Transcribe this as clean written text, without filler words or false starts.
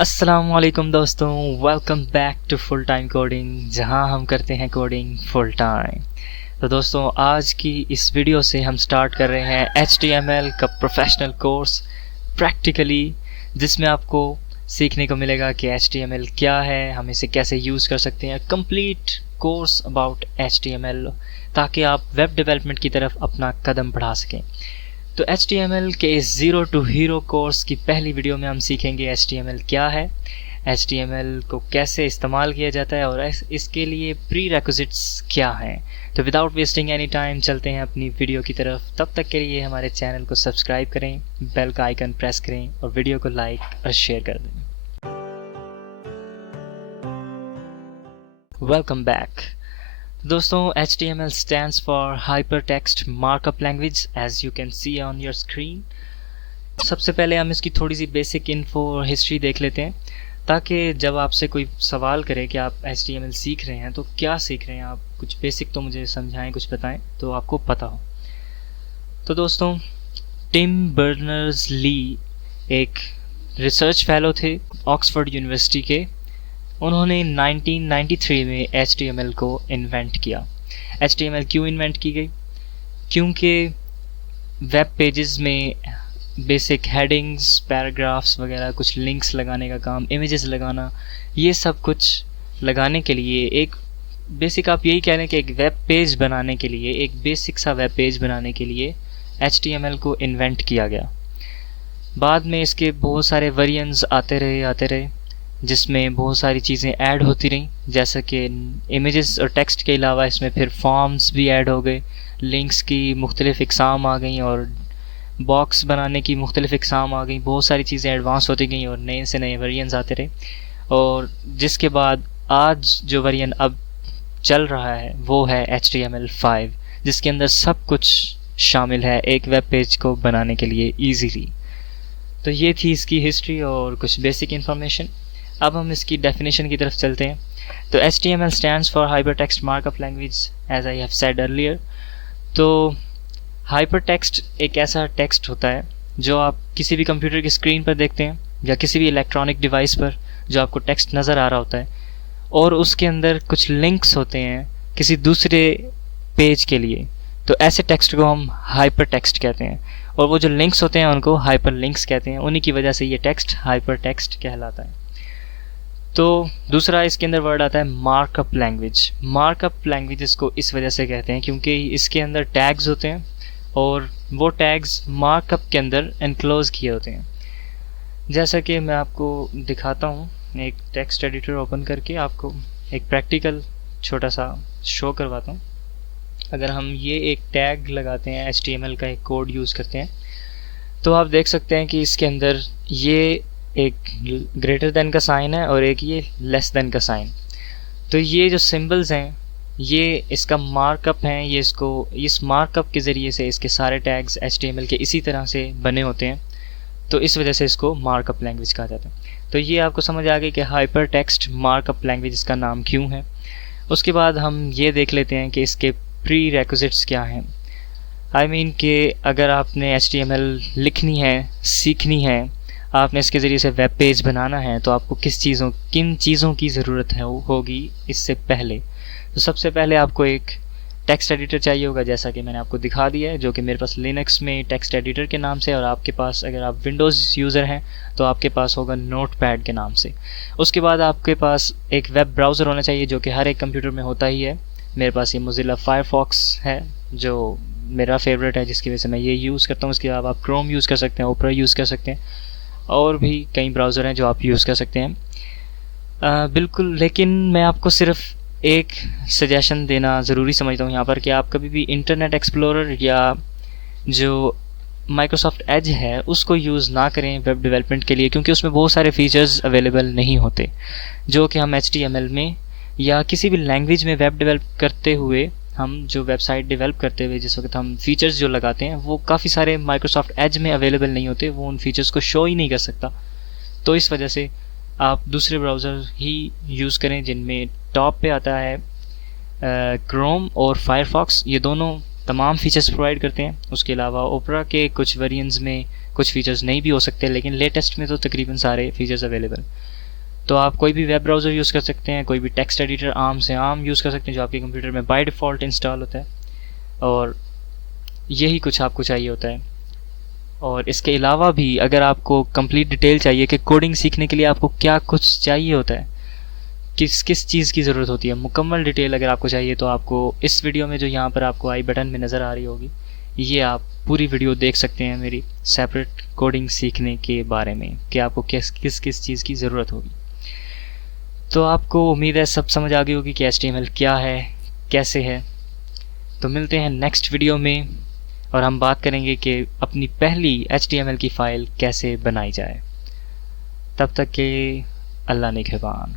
अस्सलामुअलैकुम दोस्तों, welcome back to full time coding, जहां हम करते हैं कोडिंग फुल टाइम। तो दोस्तों, आज की इस वीडियो से हम स्टार्ट कर रहे हैं HTML का प्रोफेशनल कोर्स प्रैक्टिकली, जिसमें आपको सीखने को मिलेगा कि HTML क्या है, हम इसे कैसे यूज़ कर सकते हैं। कंप्लीट कोर्स अबाउट HTML, ताकि आप वेब डेवलपमेंट की तरफ अपना कदम बढ़ा सकें। तो HTML के इस ज़ीरो टू हीरो कोर्स की पहली वीडियो में हम सीखेंगे HTML क्या है, HTML को कैसे इस्तेमाल किया जाता है और इसके लिए प्री रेक्विजिट्स क्या हैं। तो विदाउट वेस्टिंग एनी टाइम चलते हैं अपनी वीडियो की तरफ। तब तक के लिए हमारे चैनल को सब्सक्राइब करें, बेल का आइकन प्रेस करें और वीडियो को लाइक और शेयर कर दें। वेलकम बैक दोस्तों। HTML stands for Hypertext Markup Language, as you can see on your screen। सबसे पहले हम इसकी थोड़ी सी बेसिक इन्फो और हिस्ट्री देख लेते हैं, ताकि जब आपसे कोई सवाल करे कि आप HTML सीख रहे हैं तो क्या सीख रहे हैं आप, कुछ बेसिक तो मुझे समझाएं, कुछ बताएं तो आपको पता हो। तो दोस्तों, टिम बर्नर्स ली एक रिसर्च फेलो थे ऑक्सफोर्ड यूनिवर्सिटी के। उन्होंने 1993 में HTML को इन्वेंट किया। HTML क्यों इन्वेंट की गई? क्योंकि वेब पेजेस में बेसिक हेडिंग्स, पैराग्राफ्स वगैरह, कुछ लिंक्स लगाने का काम, इमेजेस लगाना, ये सब कुछ लगाने के लिए एक बेसिक, आप यही कह लें कि एक वेब पेज बनाने के लिए, एक बेसिक सा वेब पेज बनाने के लिए HTML को इन्वेंट किया गया। बाद में इसके बहुत सारे वेरिएंट्स आते रहे, जिसमें बहुत सारी चीज़ें ऐड होती रहीं, जैसा कि इमेजेस और टेक्स्ट के अलावा इसमें फिर फॉर्म्स भी ऐड हो गए, लिंक्स की मुख्तलिफ़ इकसाम आ गई और बॉक्स बनाने की मुख्तलिफ़ इकसाम आ गई। बहुत सारी चीज़ें एडवांस होती गई और नए से नए वेरिएंट्स आते रहे, और जिसके बाद आज जो वेरिएंट अब चल रहा है वो है HTML5, जिसके अंदर सब कुछ शामिल है एक वेब पेज को बनाने के लिए ईजीली। तो ये थी इसकी हिस्ट्री और कुछ बेसिक इन्फॉर्मेशन। अब हम इसकी डेफिनेशन की तरफ चलते हैं। तो HTML stands for Hypertext Markup Language, as I have said earlier। तो हाइपरटेक्स्ट एक ऐसा टेक्स्ट होता है जो आप किसी भी कंप्यूटर की स्क्रीन पर देखते हैं या किसी भी इलेक्ट्रॉनिक डिवाइस पर, जो आपको टेक्स्ट नज़र आ रहा होता है, और उसके अंदर कुछ लिंक्स होते हैं किसी दूसरे पेज के लिए। तो ऐसे टेक्स्ट को हम हाइपर टेक्स्ट कहते हैं, और वो जो लिंक्स होते हैं उनको हाइपर लिंक्स कहते हैं। उन्हीं की वजह से ये टेक्स्ट हाइपर टेक्स्ट कहलाता है। तो दूसरा इसके अंदर वर्ड आता है मार्कअप लैंग्वेज। मार्कअप लैंग्वेज इसको इस वजह से कहते हैं क्योंकि इसके अंदर टैग्स होते हैं और वो टैग्स मार्कअप के अंदर एनक्लोज किए होते हैं। जैसा कि मैं आपको दिखाता हूँ, एक टेक्स्ट एडिटर ओपन करके आपको एक प्रैक्टिकल छोटा सा शो करवाता हूँ। अगर हम ये एक टैग लगाते हैं, HTML का एक कोड यूज़ करते हैं, तो आप देख सकते हैं कि इसके अंदर ये एक ग्रेटर देन का साइन है और एक ये लेस देन का साइन। तो ये जो सिंबल्स हैं ये इसका मार्कअप हैं। ये इसको इस मार्कअप के ज़रिए से इसके सारे टैग्स HTML के इसी तरह से बने होते हैं, तो इस वजह से इसको मार्कअप लैंग्वेज कहा जाता है। तो ये आपको समझ आ गई कि हाइपर टेक्स्ट मार्कअप लैंग्वेज इसका नाम क्यों है। उसके बाद हम ये देख लेते हैं कि इसके प्री रेक्विजिट्स क्या हैं। आई मीन कि अगर आपने HTML लिखनी है, सीखनी है, आपने इसके ज़रिए से वेब पेज बनाना है, तो आपको किन चीज़ों की ज़रूरत है होगी इससे पहले। तो सबसे पहले आपको एक टेक्स्ट एडिटर चाहिए होगा, जैसा कि मैंने आपको दिखा दिया है, जो कि मेरे पास लिनक्स में टेक्स्ट एडिटर के नाम से, और आपके पास अगर आप विंडोज़ यूज़र हैं तो आपके पास होगा नोटपैड के नाम से। उसके बाद आपके पास एक वेब ब्राउज़र होना चाहिए, जो कि हर एक कंप्यूटर में होता ही है। मेरे पास ये मोज़िला फायरफॉक्स है जो मेरा फेवरेट है, जिसकी वजह से मैं ये यूज़ करता हूँ। उसके बाद आप क्रोम यूज़ कर सकते हैं, ओपरा यूज़ कर सकते हैं, और भी कई ब्राउज़र हैं जो आप यूज़ कर सकते हैं। बिल्कुल, लेकिन मैं आपको सिर्फ एक सजेशन देना ज़रूरी समझता हूँ यहाँ पर कि आप कभी भी इंटरनेट एक्सप्लोरर या जो माइक्रोसॉफ्ट एज है उसको यूज़ ना करें वेब डेवलपमेंट के लिए, क्योंकि उसमें बहुत सारे फीचर्स अवेलेबल नहीं होते जो कि हम HTML में या किसी भी लैंग्वेज में वेब डेवलप करते हुए, हम जो वेबसाइट डेवलप करते हुए जिस वक्त हम फीचर्स जो लगाते हैं वो काफ़ी सारे माइक्रोसॉफ्ट एज में अवेलेबल नहीं होते, वो उन फीचर्स को शो ही नहीं कर सकता। तो इस वजह से आप दूसरे ब्राउज़र ही यूज़ करें जिनमें टॉप पे आता है क्रोम और फायरफॉक्स। ये दोनों तमाम फीचर्स प्रोवाइड करते हैं। उसके अलावा ओपरा के कुछ वेरिएंट्स में कुछ फीचर्स नहीं भी हो सकते, लेकिन लेटेस्ट में तो तकरीबन सारे फीचर्स अवेलेबल। तो आप कोई भी वेब ब्राउज़र यूज़ कर सकते हैं, कोई भी टेक्स्ट एडिटर आम से आम यूज़ कर सकते हैं जो आपके कंप्यूटर में बाय डिफ़ॉल्ट इंस्टॉल होता है, और यही कुछ आपको चाहिए होता है। और इसके अलावा भी अगर आपको कंप्लीट डिटेल चाहिए कि कोडिंग सीखने के लिए आपको क्या कुछ चाहिए होता है, किस किस चीज़ की ज़रूरत होती है, मुकम्मल डिटेल अगर आपको चाहिए तो आपको इस वीडियो में जो यहाँ पर आपको आई बटन में नज़र आ रही होगी, ये आप पूरी वीडियो देख सकते हैं मेरी सेपरेट कोडिंग सीखने के बारे में कि आपको किस किस किस चीज़ की ज़रूरत होगी। तो आपको उम्मीद है सब समझ आ गई होगी कि HTML क्या है, कैसे है। तो मिलते हैं नेक्स्ट वीडियो में और हम बात करेंगे कि अपनी पहली HTML की फ़ाइल कैसे बनाई जाए। तब तक के अल्लाह निगहबान।